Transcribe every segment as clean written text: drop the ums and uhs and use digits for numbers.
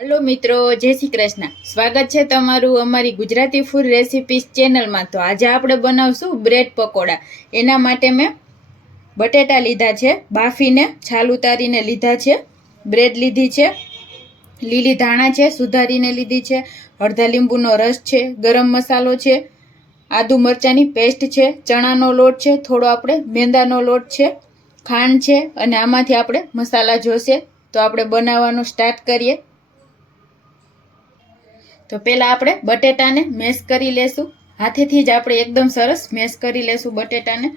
Hello मित्रों, जय श्री कृष्ण। स्वागत है तमारू अमारी गुजराती फूड रेसिपीज चेनल में। तो आज आपणे बनावशुं ब्रेड पकोड़ा। एना माटे मैं बटेटा लीधा छे, बाफीने छाल उतारीने लीधा छे, ब्रेड लीधी छे, લીલી ધાણા છે સુધારીને લીધી છે, અડધા લીંબુનો રસ છે, ગરમ મસાલો છે, આદુ મરચાંની પેસ્ટ છે, ચણાનો લોટ છે, થોડો આપણે મેંદાનો લોટ છે, ખાંડ છે અને આમાંથી આપણે મસાલા જોશે। તો આપણે બનાવવાનું સ્ટાર્ટ કરીએ। તો પહેલાં આપણે બટેટાને મેશ કરી લેશું। હાથેથી જ આપણે એકદમ સરસ મેશ કરી લેશું બટેટાને।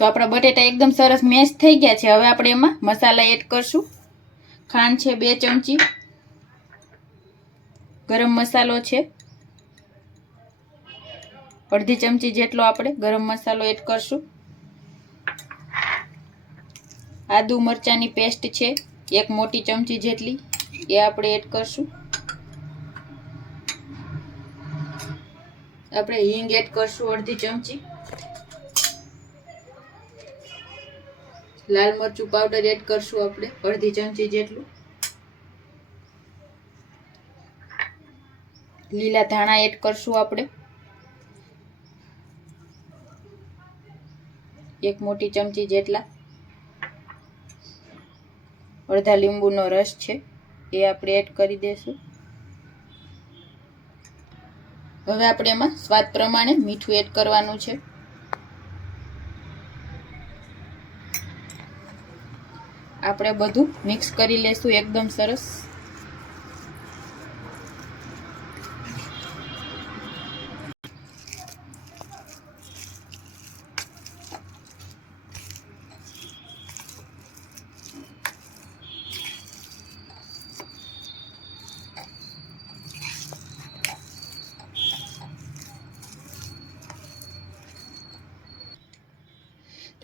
તો આપણા બટેટા એકદમ સરસ મેશ થઈ ગયા છે। હવે આપણે એમાં મસાલા એડ કરશું। ખાંડ છે 2 ચમચી, ગરમ મસાલો છે અડધી ચમચી જેટલો આપણે ગરમ મસાલો એડ કરશું। આદુ મરચાંની પેસ્ટ છે 1 મોટી ચમચી જેટલી, એ આપણે એડ કરશું। આપણે હિંગ એડ કરશું અડધી ચમચી, લાલ મરચું પાવડર એડ કરશું આપણે અડધી ચમચી જેટલું, લીલા ધાણા એડ કરશું આપણે 1 મોટી ચમચી જેટલા, અડધા લીંબુનો રસ છે એ આપણે એડ કરી દેશું। હવે આપણે એમાં સ્વાદ પ્રમાણે મીઠું એડ કરવાનું છે। આપણે બધું મિક્સ કરી લેશું એકદમ સરસ।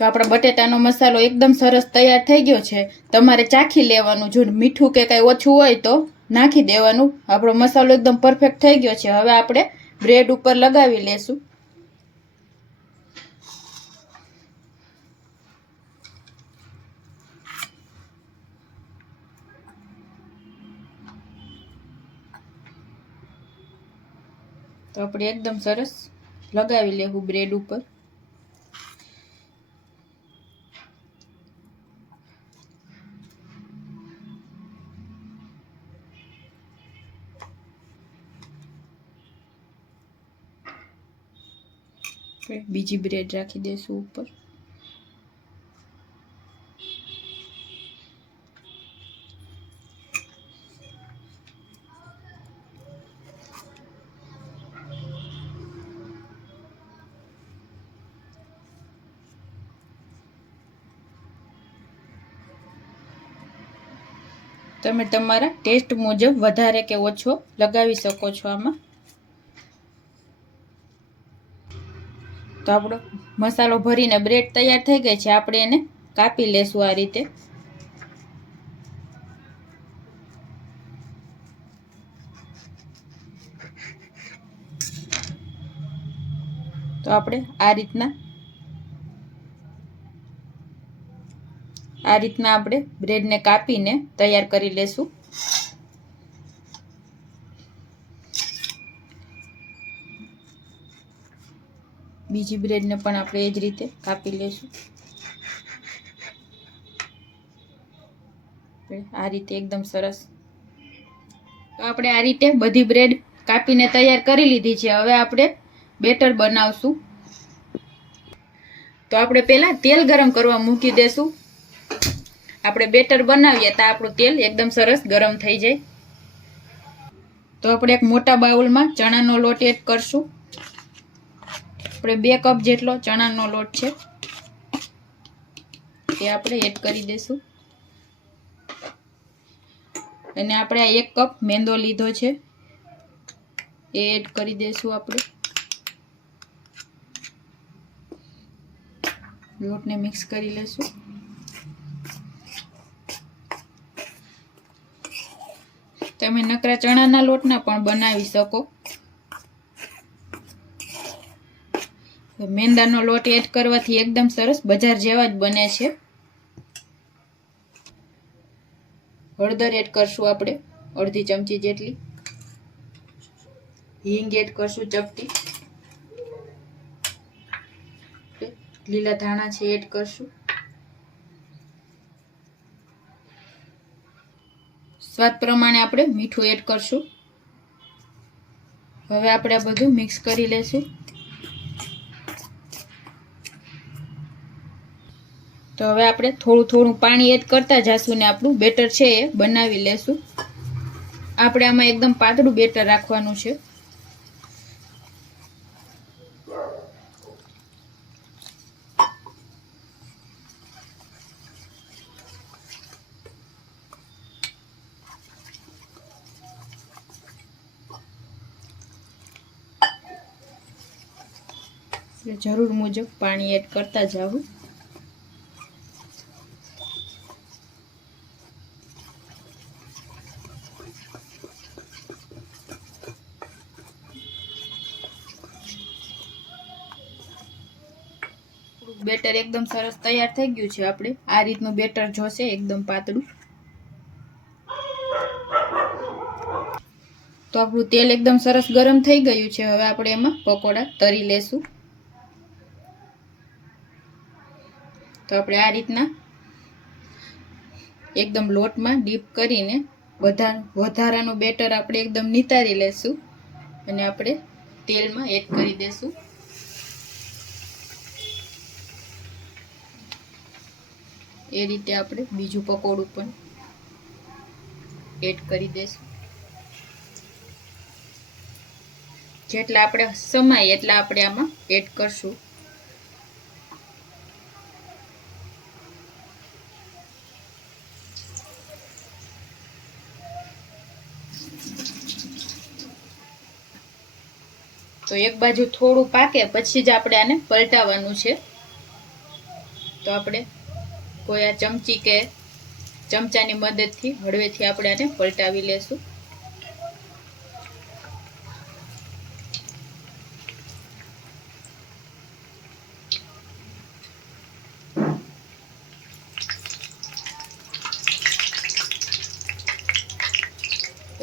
તો આપણા બટેટાનો મસાલો એકદમ સરસ તૈયાર થઈ ગયો છે। તમારે ચાખી લેવાનું, જો મીઠું કે કાંઈ ઓછું હોય તો નાખી દેવાનું। આપણો મસાલો એકદમ પરફેક્ટ થઈ ગયો છે। હવે આપણે બ્રેડ ઉપર લગાવી લેશું। તો આપણે એકદમ સરસ લગાવી લેવું બ્રેડ ઉપર। બીજી બ્રેડ રાખી દેશું ઉપર। તમે તમારા ટેસ્ટ મુજબ વધારે કે ઓછો લગાવી શકો છો આમાં। તો આપણો મસાલો ભરીને બ્રેડ તૈયાર થઈ ગઈ છે। આપણે એને કાપી લેશું આ રીતે। તો આપણે આ રીતના આપણે બ્રેડને કાપીને તૈયાર કરી લેશું। બીજી બ્રેડને પણ આપણે એ જ રીતે કાપી લેશું। આ રીતે એકદમ સરસ। તો આપણે આ રીતે બધી બ્રેડ કાપીને તૈયાર કરી લીધી છે। હવે આપણે બેટર બનાવશું। તો આપણે પહેલાં તેલ ગરમ કરવા મૂકી દેશું। આપણે બેટર બનાવીએ તો આપણું તેલ એકદમ સરસ ગરમ થઈ જાય। તો આપણે એક મોટા બાઉલમાં ચણાનો લોટ એડ કરશું। આપણે 2 કપ જેટલો ચણાનો લોટ છે એ આપણે એડ કરી દેશું। અને આપણે આ 1 કપ મેંદો લીધો છે એ એડ કરી દેશું। આપણે લોટને મિક્સ કરી લેશું। તમે નકરા ચણાના લોટના પણ બનાવી શકો. મેંદાનો લોટ એડ કરવાથી એકદમ સરસ બજાર જેવા જ બને છે. હળદર એડ કરશું આપણે અડધી ચમચી જેટલી. હિંગ એડ કરશું ચપટી. લીલા ધાણા છે એડ કરશું. સ્વાદ પ્રમાણે આપણે મીઠું એડ કરશું. હવે આપણે આ બધું મિક્સ કરી લેશું. તો હવે આપણે થોડું થોડું પાણી એડ કરતા જાશું ને આપણું બેટર છે એ બનાવી લેશું. આપણે આમાં એકદમ પાતળું બેટર રાખવાનું છે. જરૂર મુજબ પાણી એડ કરતા જાવું. બેટર એકદમ સરસ તૈયાર થઈ ગયું છે. આપણે આ રીતનું બેટર જોશે, એકદમ પાતળું. તો આપણું તેલ એકદમ સરસ ગરમ થઈ ગયું છે. હવે આપણે એમાં પકોડા તળી લેશું. તો આપણે આ રીતના એકદમ લોટમાં ડીપ કરીને વધારાનું બેટર આપણે એકદમ નિતારી લેશું અને આપણે તેલમાં એડ કરી દેશું. એ રીતે આપણે બીજું પકોડું પણ એડ કરી દેશું. જેટલા આપણે સમાય એટલા આપણે આમાં એડ કરશું. તો એક બાજુ થોડું પાકે પછી જ આપણે આને પલટાવવાનું છે. તો આપણે કોઈ આ ચમચી કે ચમચાની મદદથી હળવેથી આપણે આને પલટાવી લેશું.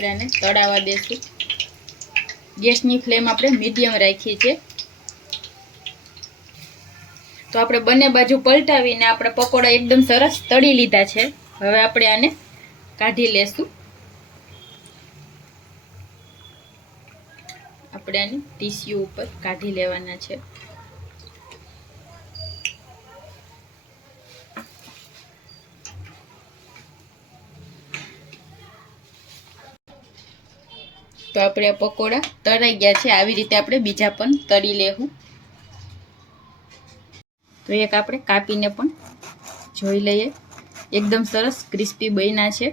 આને તળાવા દેશું. ગેસની ફ્લેમ આપણે મીડિયમ રાખી છે. તો આપણે બંને બાજુ પલટાવીને આપણે પકોડા એકદમ સરસ તળી લીધા છે. હવે આપણે આને કાઢી લેશું. આપણે આને ટીસ્યુ ઉપર કાઢી લેવાના છે. તો આપણે આ પકોડા તળાઈ ગયા છે. આવી રીતે આપણે બીજા પણ તળી લેવું. તો એક આપણે કાપીને પણ જોઈ લઈએ. એકદમ સરસ ક્રિસ્પી બન્યા છે.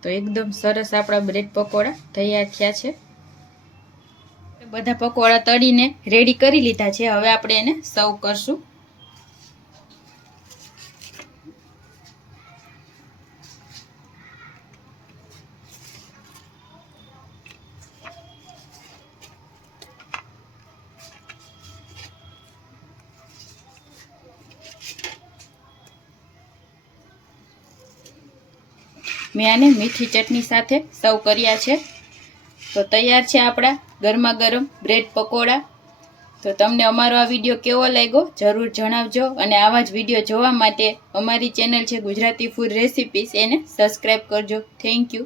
તો એકદમ સરસ આપણા બ્રેડ પકોડા તૈયાર થયા છે. બધા પકોડા તળીને રેડી કરી લીધા છે. હવે આપણે એને સર્વ કરશું. મેં આને મીઠી ચટણી સાથે સર્વ કર્યા છે. તો તૈયાર છે આપણા ગરમા ગરમ બ્રેડ પકોડા. તો તમને અમારો આ વિડીયો કેવો લાગ્યો જરૂર જણાવજો. અને આવા જ વિડીયો જોવા માટે અમારી ચેનલ છે ગુજરાતી ફૂડ રેસિપીસ, એને સબસ્ક્રાઈબ કરજો. Thank you.